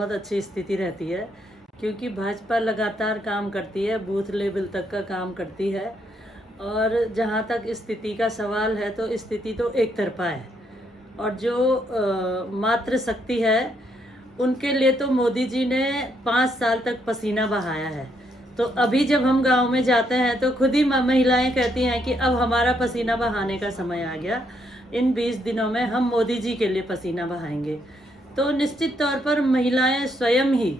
बहुत अच्छी स्थिति रहती है, क्योंकि भाजपा लगातार काम करती है, बूथ लेवल तक का काम करती है। और जहाँ तक स्थिति का सवाल है तो स्थिति तो एक तरफा है, और जो मातृ शक्ति है उनके लिए तो मोदी जी ने 5 साल तक पसीना बहाया है। तो अभी जब हम गांव में जाते हैं तो खुद ही महिलाएं कहती हैं कि अब हमारा पसीना बहाने का समय आ गया, इन 20 दिनों में हम मोदी जी के लिए पसीना बहाएंगे। तो निश्चित तौर पर महिलाएं स्वयं ही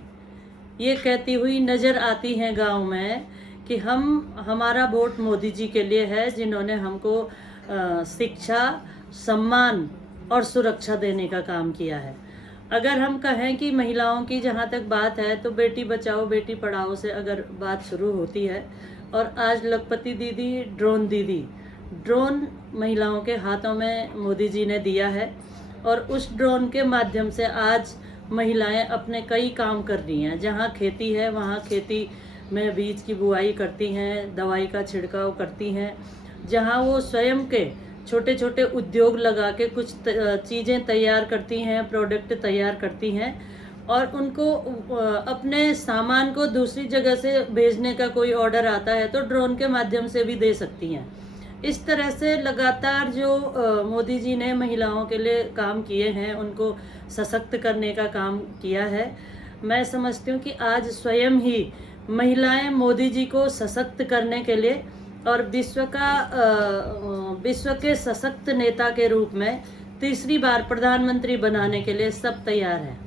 ये कहती हुई नज़र आती हैं गांव में कि हमारा वोट मोदी जी के लिए है, जिन्होंने हमको शिक्षा, सम्मान और सुरक्षा देने का काम किया है। अगर हम कहें कि महिलाओं की जहाँ तक बात है तो बेटी बचाओ बेटी पढ़ाओ से अगर बात शुरू होती है, और आज लखपति दीदी ड्रोन महिलाओं के हाथों में मोदी जी ने दिया है, और उस ड्रोन के माध्यम से आज महिलाएं अपने कई काम कर रही हैं। जहाँ खेती है वहाँ खेती में बीज की बुआई करती हैं, दवाई का छिड़काव करती हैं। जहाँ वो स्वयं के छोटे छोटे उद्योग लगा के कुछ चीज़ें तैयार करती हैं, प्रोडक्ट तैयार करती हैं, और उनको अपने सामान को दूसरी जगह से भेजने का कोई ऑर्डर आता है तो ड्रोन के माध्यम से भी दे सकती हैं। इस तरह से लगातार जो मोदी जी ने महिलाओं के लिए काम किए हैं, उनको सशक्त करने का काम किया है। मैं समझती हूँ कि आज स्वयं ही महिलाएं मोदी जी को सशक्त करने के लिए और विश्व के सशक्त नेता के रूप में तीसरी बार प्रधानमंत्री बनाने के लिए सब तैयार हैं।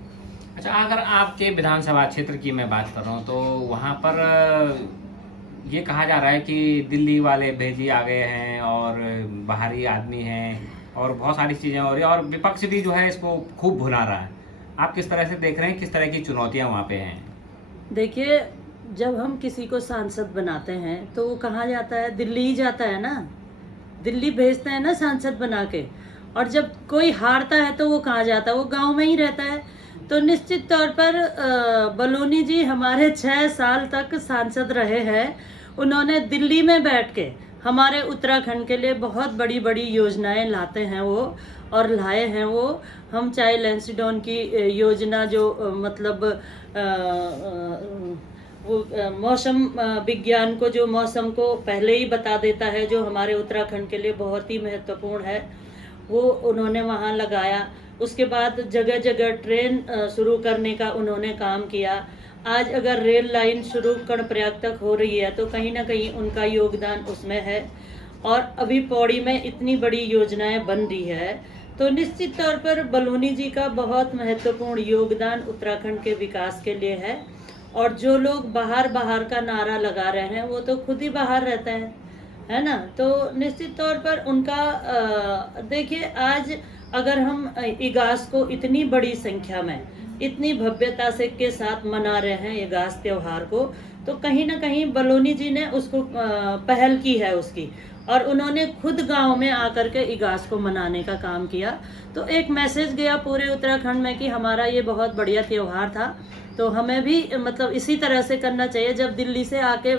अच्छा, अगर आपके विधानसभा क्षेत्र की मैं बात कर रहा हूँ तो वहाँ पर ये कहा जा रहा है कि दिल्ली वाले भेजी आ गए हैं और बाहरी आदमी हैं और बहुत सारी चीज़ें हो रही हैं, और विपक्ष भी जो है इसको खूब भुना रहा है। आप किस तरह से देख रहे हैं, किस तरह की चुनौतियाँ वहाँ पे हैं? देखिए, जब हम किसी को सांसद बनाते हैं तो वो कहाँ जाता है? दिल्ली ही जाता है ना, दिल्ली भेजते हैं ना सांसद बना के। और जब कोई हारता है तो वो कहाँ जाता है? वो गांव में ही रहता है। तो निश्चित तौर पर बलूनी जी हमारे 6 साल तक सांसद रहे हैं। उन्होंने दिल्ली में बैठ के हमारे उत्तराखंड के लिए बहुत बड़ी बड़ी योजनाएं लाते हैं वो, और लाए हैं वो। हम चाहे लैंसडॉन की योजना जो मतलब वो मौसम विज्ञान को, जो मौसम को पहले ही बता देता है, जो हमारे उत्तराखंड के लिए बहुत ही महत्वपूर्ण है, वो उन्होंने वहाँ लगाया। उसके बाद जगह जगह ट्रेन शुरू करने का उन्होंने काम किया। आज अगर रेल लाइन शुरू कर्णप्रयाग तक हो रही है तो कहीं ना कहीं उनका योगदान उसमें है। और अभी पौड़ी में इतनी बड़ी योजनाएं बन रही है, तो निश्चित तौर पर बलूनी जी का बहुत महत्वपूर्ण योगदान उत्तराखंड के विकास के लिए है। और जो लोग बाहर बाहर का नारा लगा रहे हैं वो तो खुद ही बाहर रहते हैं, है ना। तो निश्चित तौर पर उनका देखिए, आज अगर हम इगास को इतनी बड़ी संख्या में, इतनी भव्यता से के साथ मना रहे हैं इगास त्योहार को, तो कहीं ना कहीं बलूनी जी ने उसको पहल की है उसकी, और उन्होंने खुद गांव में आकर के इगास को मनाने का काम किया। तो एक मैसेज गया पूरे उत्तराखंड में कि हमारा ये बहुत बढ़िया त्योहार था, तो हमें भी मतलब इसी तरह से करना चाहिए। जब दिल्ली से आके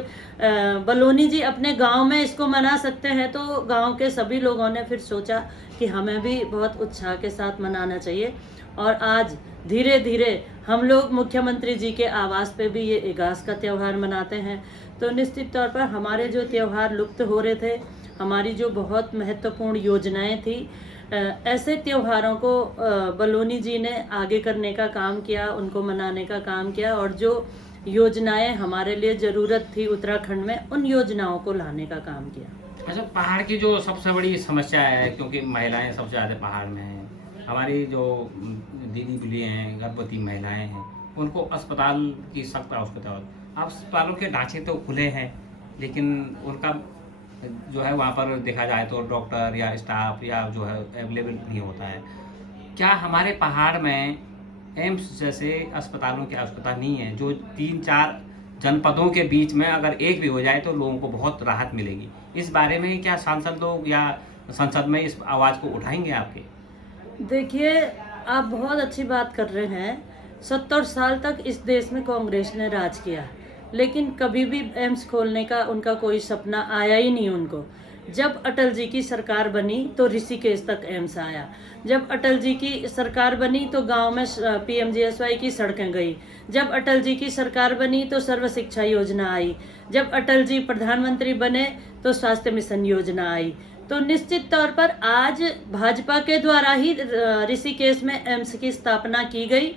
बलूनी जी अपने गांव में इसको मना सकते हैं तो गांव के सभी लोगों ने फिर सोचा कि हमें भी बहुत उत्साह के साथ मनाना चाहिए। और आज धीरे धीरे हम लोग मुख्यमंत्री जी के आवास पे भी ये इगास का त्योहार मनाते हैं। तो निश्चित तौर पर हमारे जो त्योहार लुप्त हो रहे थे, हमारी जो बहुत महत्वपूर्ण योजनाएं थी, ऐसे त्योहारों को बलूनी जी ने आगे करने का काम किया, उनको मनाने का काम किया, और जो योजनाएं हमारे लिए ज़रूरत थी उत्तराखंड में, उन योजनाओं को लाने का काम किया। अच्छा, पहाड़ की जो सबसे बड़ी समस्या है, क्योंकि महिलाएं सबसे ज़्यादा पहाड़ में हैं, हमारी जो दीदी बुली हैं, गर्भवती महिलाएं हैं, उनको अस्पताल की सख्त आवश्यकता है। अस्पतालों के ढांचे तो खुले हैं, लेकिन उनका जो है वहाँ पर देखा जाए तो डॉक्टर या स्टाफ या जो है अवेलेबल नहीं होता है। क्या हमारे पहाड़ में एम्स जैसे अस्पतालों की आवश्यकता नहीं है, जो 3-4 जनपदों के बीच में अगर एक भी हो जाए तो लोगों को बहुत राहत मिलेगी? इस बारे में क्या सांसद लोग या संसद में इस आवाज़ को उठाएंगे आपके? देखिए, आप बहुत अच्छी बात कर रहे हैं। 70 साल तक इस देश में कांग्रेस ने राज किया, लेकिन कभी भी एम्स खोलने का उनका कोई सपना आया ही नहीं उनको। जब अटल जी की सरकार बनी तो ऋषिकेश तक एम्स आया। जब अटल जी की सरकार बनी तो गांव में पीएमजीएसवाई की सड़कें गई। जब अटल जी की सरकार बनी तो सर्व शिक्षा योजना आई। जब अटल जी प्रधानमंत्री बने तो स्वास्थ्य मिशन योजना आई। तो निश्चित तौर पर आज भाजपा के द्वारा ही ऋषिकेश में एम्स की स्थापना की गई।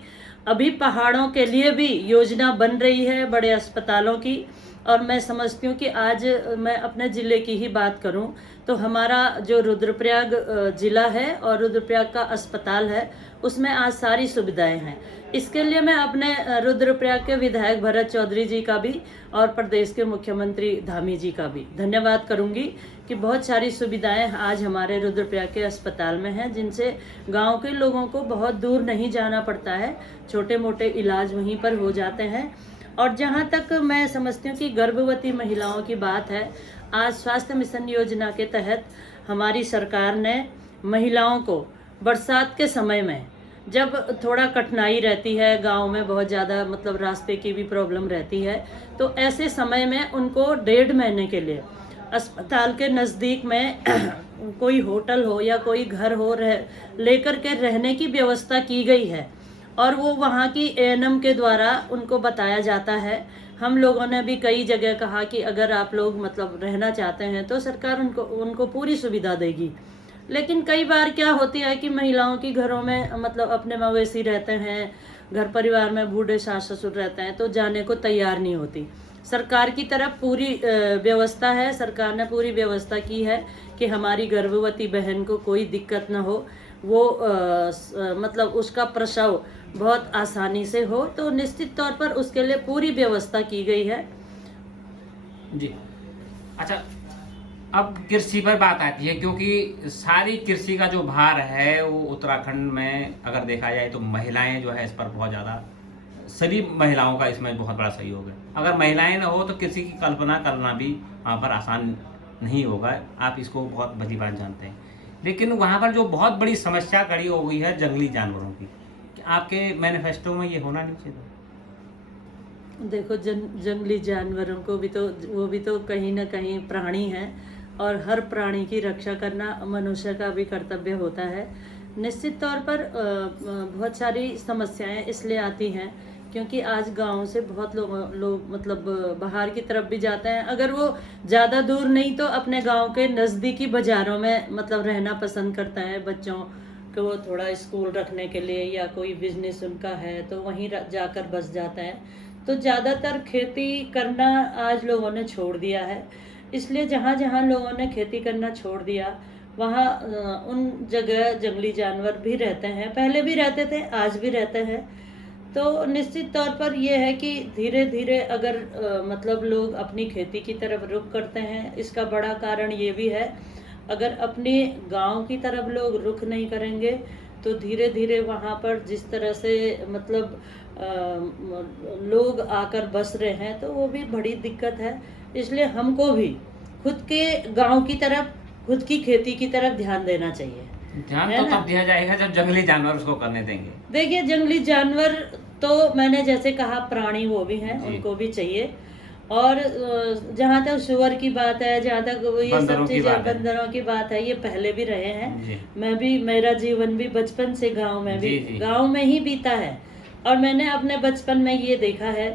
अभी पहाड़ों के लिए भी योजना बन रही है, बड़े अस्पतालों की। और मैं समझती हूँ कि आज मैं अपने ज़िले की ही बात करूँ तो हमारा जो रुद्रप्रयाग ज़िला है और रुद्रप्रयाग का अस्पताल है उसमें आज सारी सुविधाएं हैं। इसके लिए मैं अपने रुद्रप्रयाग के विधायक भरत चौधरी जी का भी और प्रदेश के मुख्यमंत्री धामी जी का भी धन्यवाद करूंगी कि बहुत सारी सुविधाएं आज हमारे रुद्रप्रयाग के अस्पताल में हैं, जिनसे गांव के लोगों को बहुत दूर नहीं जाना पड़ता है, छोटे मोटे इलाज वहीं पर हो जाते हैं। और जहां तक मैं समझती हूँ कि गर्भवती महिलाओं की बात है, आज स्वास्थ्य मिशन योजना के तहत हमारी सरकार ने महिलाओं को बरसात के समय में जब थोड़ा कठिनाई रहती है, गांव में बहुत ज़्यादा मतलब रास्ते की भी प्रॉब्लम रहती है, तो ऐसे समय में उनको 1.5 महीने के लिए अस्पताल के नज़दीक में कोई होटल हो या कोई घर हो लेकर के रहने की व्यवस्था की गई है। और वो वहाँ की एएनएम के द्वारा उनको बताया जाता है। हम लोगों ने भी कई जगह कहा कि अगर आप लोग मतलब रहना चाहते हैं तो सरकार उनको पूरी सुविधा देगी। लेकिन कई बार क्या होती है कि महिलाओं की घरों में मतलब अपने मवेशी रहते हैं, घर परिवार में बूढ़े सास ससुर रहते हैं, तो जाने को तैयार नहीं होती। सरकार की तरफ पूरी व्यवस्था है, सरकार ने पूरी व्यवस्था की है कि हमारी गर्भवती बहन को कोई दिक्कत ना हो, वो मतलब उसका प्रसव बहुत आसानी से हो। तो निश्चित तौर पर उसके लिए पूरी व्यवस्था की गई है जी। अच्छा, अब कृषि पर बात आती है, क्योंकि सारी कृषि का जो भार है वो उत्तराखंड में अगर देखा जाए तो महिलाएं जो है इस पर बहुत ज़्यादा, सभी महिलाओं का इसमें बहुत बड़ा सहयोग है। अगर महिलाएं ना हो तो कृषि की कल्पना करना भी वहाँ पर आसान नहीं होगा, आप इसको बहुत भली बात जानते हैं। लेकिन वहाँ पर जो बहुत बड़ी समस्या खड़ी हो गई है जंगली जानवरों की, आपके मैनिफेस्टो में ये होना नहीं चाहिए? देखो, जंगली जानवरों को भी तो वो भी तो कहीं ना कहीं प्राणी हैं, और हर प्राणी की रक्षा करना मनुष्य का भी कर्तव्य होता है। निश्चित तौर पर बहुत सारी समस्याएं इसलिए आती हैं क्योंकि आज गांव से बहुत लोग मतलब बाहर की तरफ भी जाते हैं। अगर वो ज़्यादा दूर नहीं तो अपने गांव के नज़दीकी बाज़ारों में मतलब रहना पसंद करता है। बच्चों को थोड़ा स्कूल रखने के लिए या कोई बिजनेस उनका है तो वहीं जाकर बस जाते हैं। तो ज़्यादातर खेती करना आज लोगों ने छोड़ दिया है। इसलिए जहाँ जहाँ लोगों ने खेती करना छोड़ दिया वहाँ उन जगह जंगली जानवर भी रहते हैं, पहले भी रहते थे, आज भी रहते हैं। तो निश्चित तौर पर यह है कि धीरे धीरे अगर मतलब लोग अपनी खेती की तरफ रुख करते हैं, इसका बड़ा कारण ये भी है, अगर अपने गांव की तरफ लोग रुख नहीं करेंगे तो धीरे धीरे वहाँ पर जिस तरह से मतलब लोग आकर बस रहे हैं तो वो भी बड़ी दिक्कत है। इसलिए हमको भी खुद के गांव की तरफ, खुद की खेती की तरफ ध्यान देना चाहिए। ध्यान तो तब दिया जाएगा जब जंगली जानवर उसको करने देंगे। देखिए, जंगली जानवर तो मैंने जैसे कहा प्राणी वो भी हैं, उनको भी चाहिए। और जहाँ तक सुअर की बात है, जहाँ तक ये सब चीज़ें बंदरों की बात है, ये पहले भी रहे हैं। मैं भी, मेरा जीवन भी बचपन से गांव में भी गांव में ही बीता है। और मैंने अपने बचपन में ये देखा है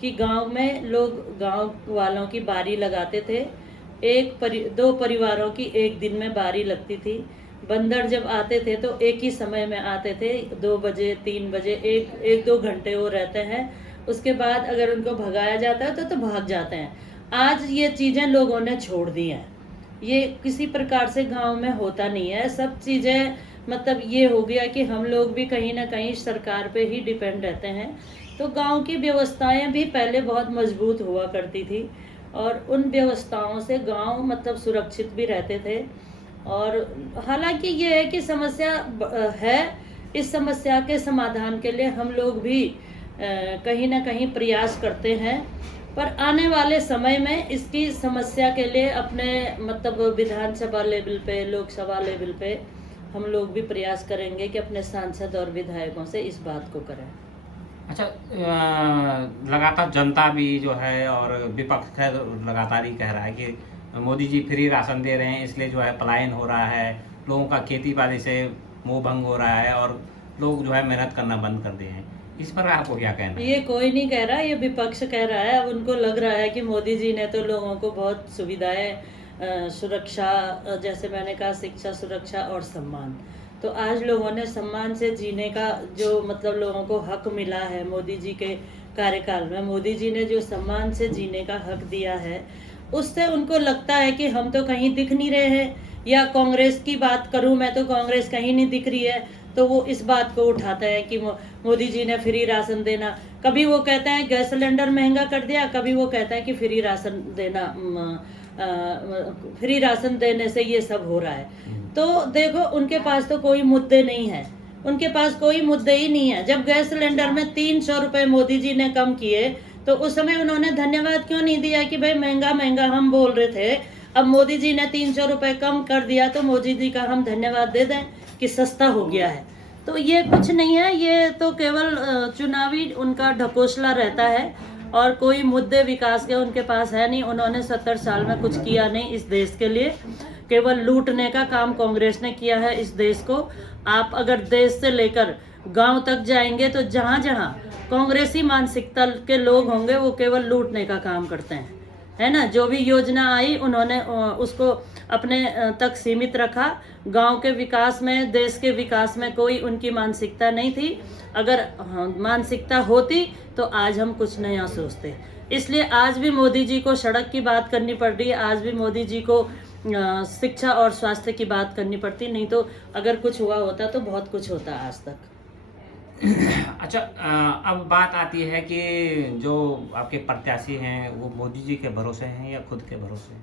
कि गांव में लोग गांव वालों की बारी लगाते थे। दो परिवारों की एक दिन में बारी लगती थी। बंदर जब आते थे तो एक ही समय में आते थे, 2 बजे 3 बजे, एक 2 घंटे वो रहते हैं। उसके बाद अगर उनको भगाया जाता है तो भाग जाते हैं। आज ये चीज़ें लोगों ने छोड़ दी हैं, ये किसी प्रकार से गांव में होता नहीं है। सब चीज़ें मतलब ये हो गया कि हम लोग भी कहीं ना कहीं सरकार पे ही डिपेंड रहते हैं। तो गांव की व्यवस्थाएं भी पहले बहुत मजबूत हुआ करती थी और उन व्यवस्थाओं से गांव मतलब सुरक्षित भी रहते थे। और हालांकि ये है कि समस्या है, इस समस्या के समाधान के लिए हम लोग भी कहीं ना कहीं प्रयास करते हैं। पर आने वाले समय में इसकी समस्या के लिए अपने मतलब विधानसभा लेवल पे, लोकसभा लेवल पे हम लोग भी प्रयास करेंगे कि अपने सांसद और विधायकों से इस बात को करें। अच्छा, लगातार जनता भी जो है और विपक्ष है लगातार ही कह रहा है कि मोदी जी फ्री राशन दे रहे हैं, इसलिए जो है पलायन हो रहा है, लोगों का खेती बाड़ी से मोह भंग हो रहा है और लोग जो है मेहनत करना बंद कर दिए हैं। इस पर आपको क्या कहना है? ये कोई नहीं कह रहा, ये विपक्ष कह रहा है। अब उनको लग रहा है कि मोदी जी ने तो लोगों को बहुत सुविधाएं, सुरक्षा, जैसे मैंने कहा शिक्षा, सुरक्षा और सम्मान। तो आज लोगों ने सम्मान से जीने का जो मतलब लोगों को हक मिला है मोदी जी के कार्यकाल में, मोदी जी ने जो सम्मान से जीने का हक दिया है, उससे उनको लगता है कि हम तो कहीं दिख नहीं रहे हैं। या कांग्रेस की बात करूं मैं तो कांग्रेस कहीं नहीं दिख रही है, तो वो इस बात को उठाते हैं कि मोदी जी ने फ्री राशन देना। कभी वो कहते हैं गैस सिलेंडर महंगा कर दिया, कभी वो कहता है कि फ्री राशन देना, फ्री राशन देने से ये सब हो रहा है। तो देखो उनके पास तो कोई मुद्दे नहीं है, उनके पास कोई मुद्दे ही नहीं है। जब गैस सिलेंडर में 300 रुपए मोदी जी ने कम किए तो उस समय उन्होंने धन्यवाद क्यों नहीं दिया कि भाई महंगा महंगा हम बोल रहे थे, अब मोदी जी ने 300 रुपए कम कर दिया तो मोदी जी का हम धन्यवाद दे दें कि सस्ता हो गया है। तो ये कुछ नहीं है, ये तो केवल चुनावी उनका ढकोसला रहता है और कोई मुद्दे विकास के उनके पास है नहीं। उन्होंने 70 साल में कुछ किया नहीं इस देश के लिए, केवल लूटने का काम कांग्रेस ने किया है इस देश को। आप अगर देश से लेकर गांव तक जाएंगे तो जहां जहां कांग्रेसी मानसिकता के लोग होंगे वो केवल लूटने का काम करते हैं, है ना। जो भी योजना आई उन्होंने उसको अपने तक सीमित रखा। गांव के विकास में, देश के विकास में कोई उनकी मानसिकता नहीं थी। अगर मानसिकता होती तो आज हम कुछ नया सोचते। इसलिए आज भी मोदी जी को सड़क की बात करनी पड़ रही है, आज भी मोदी जी को शिक्षा और स्वास्थ्य की बात करनी पड़ती, नहीं तो अगर कुछ हुआ होता तो बहुत कुछ होता आज तक। अच्छा, अब बात आती है कि जो आपके प्रत्याशी हैं वो मोदी जी के भरोसे हैं या खुद के भरोसे हैं?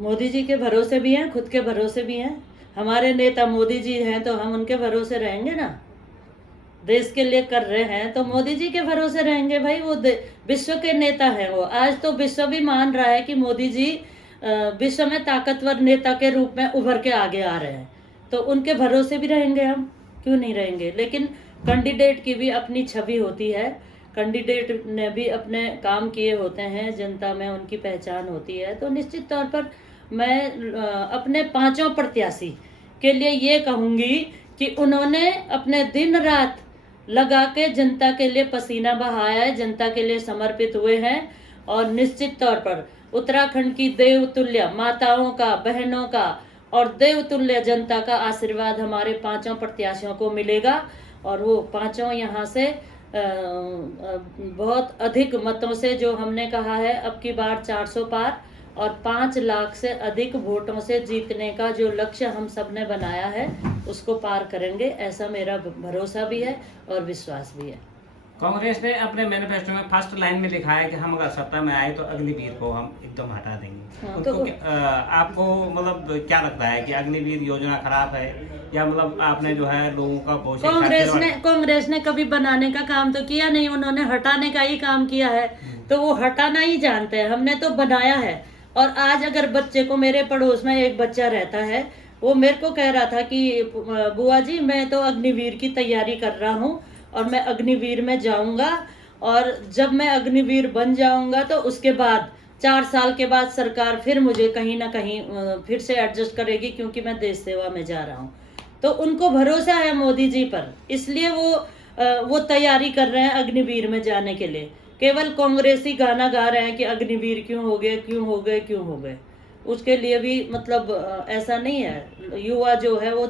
मोदी जी के भरोसे भी हैं, खुद के भरोसे भी हैं। हमारे नेता मोदी जी हैं तो हम उनके भरोसे रहेंगे ना। देश के लिए कर रहे हैं तो मोदी जी के भरोसे रहेंगे भाई। वो विश्व के नेता हैं वो। आज तो विश्व भी मान रहा है कि मोदी जी विश्व में ताकतवर नेता के रूप में उभर के आगे आ रहे हैं, तो उनके भरोसे भी रहेंगे हम, क्यों नहीं रहेंगे। लेकिन कैंडिडेट की भी अपनी छवि होती है, कैंडिडेट ने भी अपने काम किए होते हैं, जनता में उनकी पहचान होती है। तो निश्चित तौर पर मैं अपने 5 प्रत्याशी के लिए ये कहूँगी कि उन्होंने अपने दिन रात लगा के जनता के लिए पसीना बहाया है, जनता के लिए समर्पित हुए हैं। और निश्चित तौर पर उत्तराखंड की देवतुल्य माताओं का, बहनों का और देवतुल्य जनता का आशीर्वाद हमारे 5 प्रत्याशियों को मिलेगा और वो 5 यहाँ से बहुत अधिक मतों से, जो हमने कहा है अब की बार 400 पार और 5 लाख से अधिक वोटों से जीतने का जो लक्ष्य हम सब ने बनाया है उसको पार करेंगे, ऐसा मेरा भरोसा भी है और विश्वास भी है। कांग्रेस ने अपने मैनिफेस्टो में फर्स्ट लाइन में लिखा है कि हम अगर सत्ता में आए तो अग्निवीर को हम एकदम हटा देंगे। हाँ, उनको तो आपको मतलब क्या लगता है कि अग्निवीर योजना खराब है या मतलब आपने जो है लोगों का कांग्रेस ने कभी बनाने का काम तो किया नहीं, उन्होंने हटाने का ही काम किया है। तो वो हटाना ही जानते हैं, हमने तो बनाया है। और आज अगर बच्चे को, मेरे पड़ोस में एक बच्चा रहता है, वो मेरे को कह रहा था कि बुआ जी मैं तो अग्निवीर की तैयारी कर रहा हूँ और मैं अग्निवीर में जाऊंगा और जब मैं अग्निवीर बन जाऊंगा तो उसके बाद 4 साल के बाद सरकार फिर मुझे कहीं ना कहीं फिर से एडजस्ट करेगी क्योंकि मैं देश सेवा में जा रहा हूँ। तो उनको भरोसा है मोदी जी पर, इसलिए वो तैयारी कर रहे हैं अग्निवीर में जाने के लिए। केवल कांग्रेसी गाना गा रहे हैं कि अग्निवीर क्यों हो गए, क्यों हो गए, क्यों हो गए। उसके लिए भी मतलब ऐसा नहीं है, युवा जो है वो